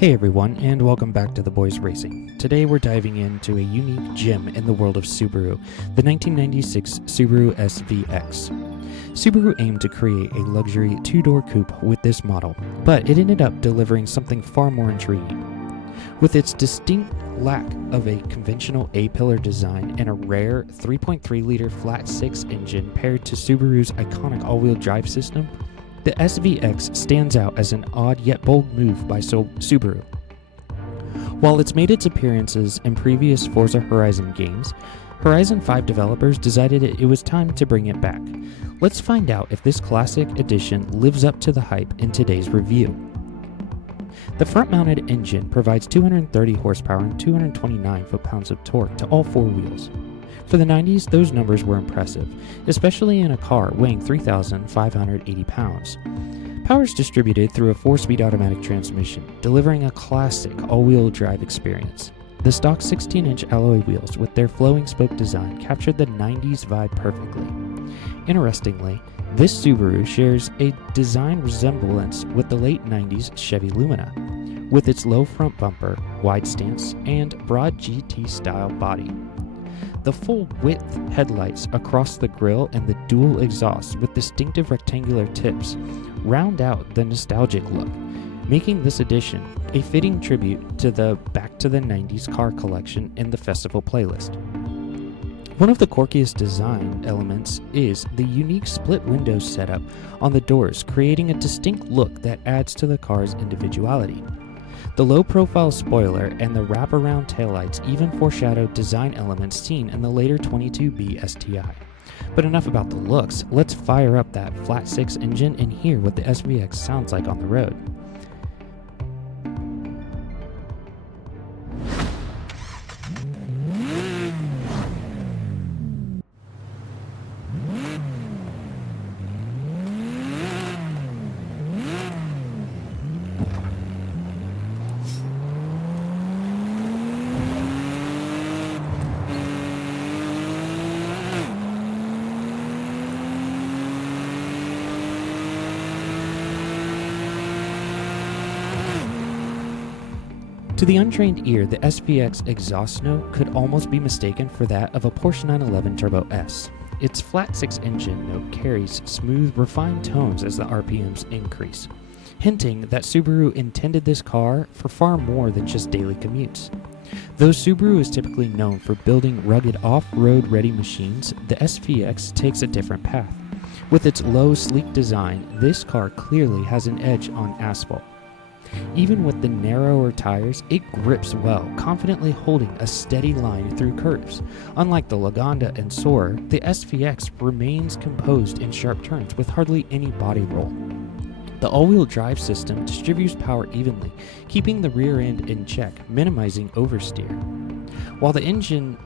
Hey everyone, and welcome back to the Boyz Racing. Today we're diving into a unique gem in the world of Subaru, the 1996 Subaru SVX. Subaru aimed to create a luxury two-door coupe with this model, but it ended up delivering something far more intriguing. With its distinct lack of a conventional A-pillar design and a rare 3.3-liter flat-six engine paired to Subaru's iconic all-wheel drive system, the SVX stands out as an odd yet bold move by Subaru. While it's made its appearances in previous Forza Horizon games, Horizon 5 developers decided it was time to bring it back. Let's find out if this classic edition lives up to the hype in today's review. The front-mounted engine provides 230 horsepower and 229 foot-pounds of torque to all four wheels. For the 90s, those numbers were impressive, especially in a car weighing 3,580 pounds. Power is distributed through a 4-speed automatic transmission, delivering a classic all-wheel drive experience. The stock 16-inch alloy wheels with their flowing spoke design captured the 90s vibe perfectly. Interestingly, this Subaru shares a design resemblance with the late 90s Chevy Lumina, with its low front bumper, wide stance, and broad GT-style body. The full-width headlights across the grille and the dual exhausts with distinctive rectangular tips round out the nostalgic look, making this edition a fitting tribute to the Back to the 90s car collection in the festival playlist. One of the quirkiest design elements is the unique split window setup on the doors, creating a distinct look that adds to the car's individuality. The low-profile spoiler and the wraparound taillights even foreshadow design elements seen in the later 22B STI. But enough about the looks, let's fire up that flat-six engine and hear what the SVX sounds like on the road. To the untrained ear, the SVX exhaust note could almost be mistaken for that of a Porsche 911 Turbo S. Its flat-six engine note carries smooth, refined tones as the RPMs increase, hinting that Subaru intended this car for far more than just daily commutes. Though Subaru is typically known for building rugged off-road ready machines, the SVX takes a different path. With its low, sleek design, this car clearly has an edge on asphalt. Even with the narrower tires, it grips well, confidently holding a steady line through curves. Unlike the Lagonda and Soarer, the SVX remains composed in sharp turns with hardly any body roll. The all-wheel drive system distributes power evenly, keeping the rear end in check, minimizing oversteer. While the engine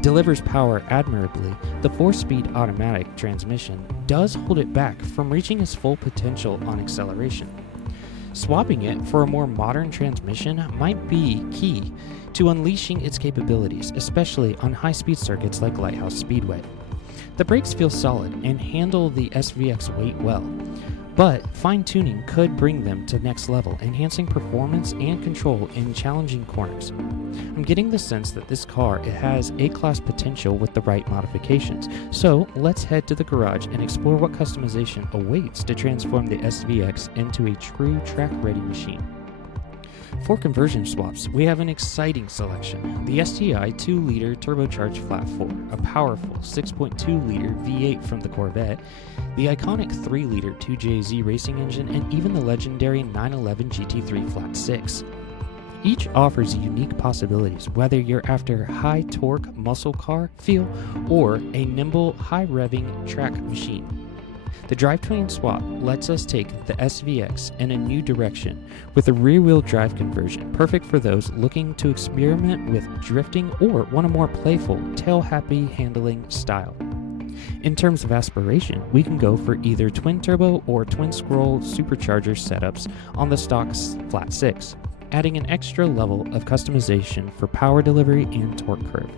delivers power admirably, the 4-speed automatic transmission does hold it back from reaching its full potential on acceleration. Swapping it for a more modern transmission might be key to unleashing its capabilities, especially on high-speed circuits like Lighthouse Speedway. The brakes feel solid and handle the SVX weight well, but fine-tuning could bring them to next level, enhancing performance and control in challenging corners. I'm getting the sense that this car has A-class potential with the right modifications, so let's head to the garage and explore what customization awaits to transform the SVX into a true track-ready machine. For conversion swaps, we have an exciting selection. The STI 2-liter turbocharged flat 4, a powerful 6.2-liter V8 from the Corvette, the iconic 3-liter 2JZ racing engine, and even the legendary 911 GT3 flat 6. Each offers unique possibilities, whether you're after high-torque muscle car feel or a nimble, high-revving track machine. The drivetrain swap lets us take the SVX in a new direction with a rear-wheel drive conversion, perfect for those looking to experiment with drifting or want a more playful, tail-happy handling style. In terms of aspiration, we can go for either twin-turbo or twin-scroll supercharger setups on the stock's flat 6, adding an extra level of customization for power delivery and torque curve.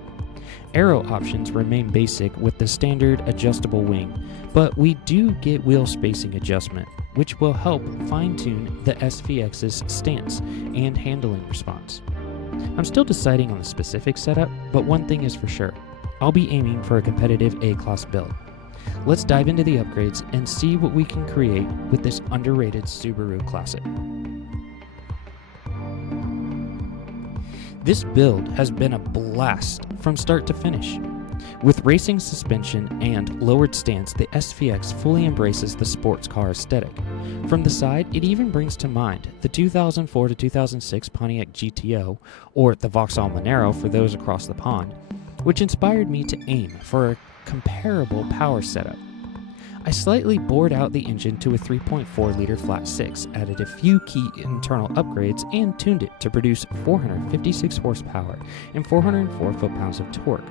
Aero options remain basic with the standard adjustable wing, but we do get wheel spacing adjustment which will help fine-tune the SVX's stance and handling response. I'm still deciding on the specific setup, but one thing is for sure. I'll be aiming for a competitive A-class build. Let's dive into the upgrades and see what we can create with this underrated Subaru classic. This build has been a blast from start to finish. With racing suspension and lowered stance, the SVX fully embraces the sports car aesthetic. From the side, it even brings to mind the 2004 to 2006 Pontiac GTO, or the Vauxhall Monero for those across the pond, which inspired me to aim for a comparable power setup. I slightly bored out the engine to a 3.4-liter flat 6, added a few key internal upgrades, and tuned it to produce 456 horsepower and 404 foot-pounds of torque.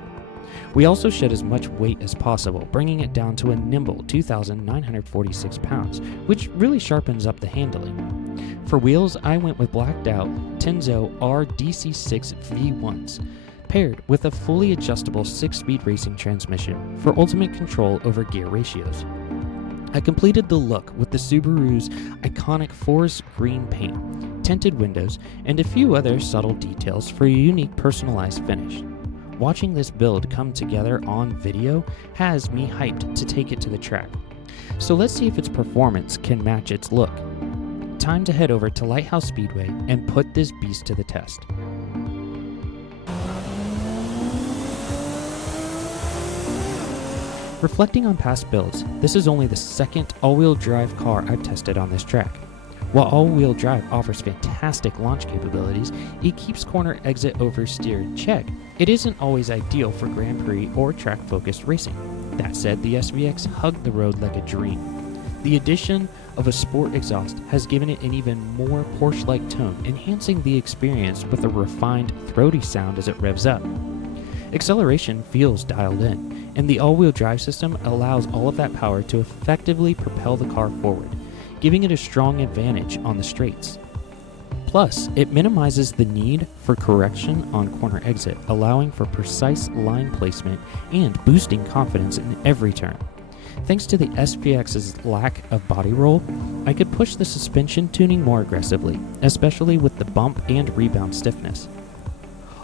We also shed as much weight as possible, bringing it down to a nimble 2,946 pounds, which really sharpens up the handling. For wheels, I went with blacked out Tenzo R DC6 V1s, paired with a fully adjustable 6-speed racing transmission for ultimate control over gear ratios. I completed the look with the Subaru's iconic forest green paint, tinted windows, and a few other subtle details for a unique personalized finish. Watching this build come together on video has me hyped to take it to the track. So let's see if its performance can match its look. Time to head over to Lighthouse Speedway and put this beast to the test. Reflecting on past builds, this is only the second all-wheel drive car I've tested on this track. While all-wheel drive offers fantastic launch capabilities, it keeps corner exit oversteer in check. It isn't always ideal for Grand Prix or track-focused racing. That said, the SVX hugged the road like a dream. The addition of a sport exhaust has given it an even more Porsche-like tone, enhancing the experience with a refined, throaty sound as it revs up. Acceleration feels dialed in, and the all-wheel drive system allows all of that power to effectively propel the car forward, giving it a strong advantage on the straights. Plus, it minimizes the need for correction on corner exit, allowing for precise line placement and boosting confidence in every turn. Thanks to the SVX's lack of body roll, I could push the suspension tuning more aggressively, especially with the bump and rebound stiffness.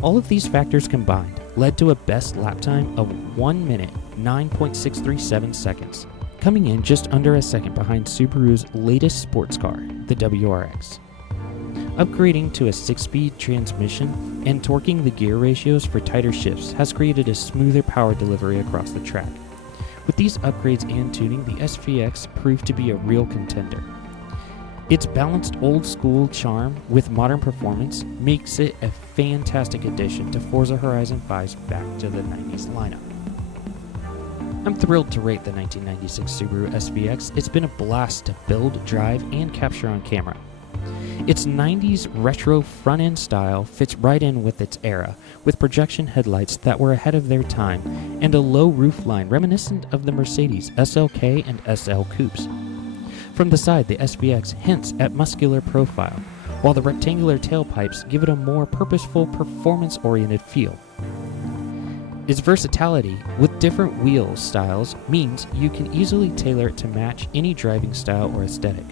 All of these factors combined led to a best lap time of 1 minute 9.637 seconds, coming in just under a second behind Subaru's latest sports car, the WRX. Upgrading to a 6-speed transmission and torquing the gear ratios for tighter shifts has created a smoother power delivery across the track. With these upgrades and tuning, the SVX proved to be a real contender. Its balanced old-school charm with modern performance makes it a fantastic addition to Forza Horizon 5's Back to the 90's lineup. I'm thrilled to rate the 1996 Subaru SVX. It's been a blast to build, drive, and capture on camera. Its 90s retro front-end style fits right in with its era, with projection headlights that were ahead of their time and a low roofline reminiscent of the Mercedes SLK and SL coupes. From the side, the SVX hints at muscular profile, while the rectangular tailpipes give it a more purposeful, performance-oriented feel. Its versatility with different wheel styles means you can easily tailor it to match any driving style or aesthetic.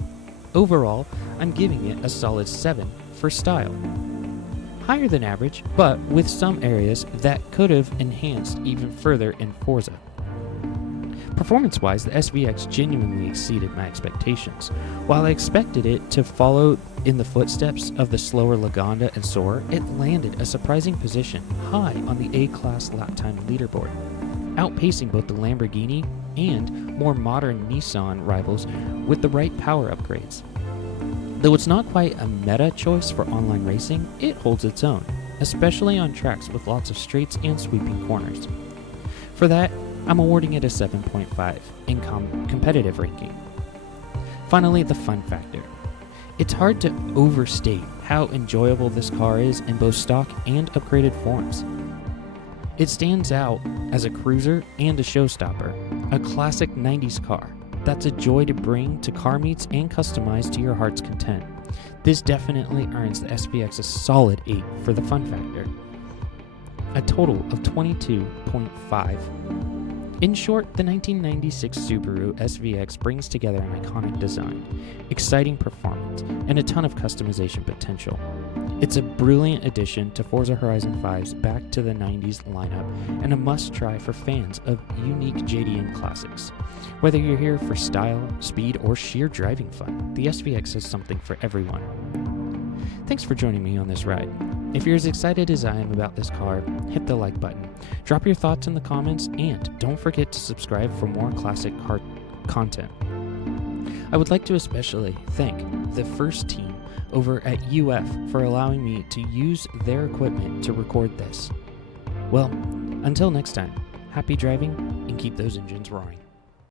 Overall, I'm giving it a solid 7 for style. Higher than average, but with some areas that could have enhanced even further in Forza. Performance-wise, the SVX genuinely exceeded my expectations. While I expected it to follow in the footsteps of the slower Lagonda and Soarer, it landed a surprising position high on the A-Class lap time leaderboard, outpacing both the Lamborghini and more modern Nissan rivals with the right power upgrades. Though it's not quite a meta choice for online racing, it holds its own, especially on tracks with lots of straights and sweeping corners. For that, I'm awarding it a 7.5 in competitive ranking. Finally, the fun factor. It's hard to overstate how enjoyable this car is in both stock and upgraded forms. It stands out as a cruiser and a showstopper, a classic 90s car that's a joy to bring to car meets and customize to your heart's content. This definitely earns the SVX a solid 8 for the fun factor. A total of 22.5. In short, the 1996 Subaru SVX brings together an iconic design, exciting performance, and a ton of customization potential. It's a brilliant addition to Forza Horizon 5's Back to the 90's lineup and a must-try for fans of unique JDM classics. Whether you're here for style, speed, or sheer driving fun, the SVX has something for everyone. Thanks for joining me on this ride. If you're as excited as I am about this car, hit the like button, drop your thoughts in the comments, and don't forget to subscribe for more classic car content. I would like to especially thank the first team over at UF for allowing me to use their equipment to record this. Well, until next time, happy driving and keep those engines roaring.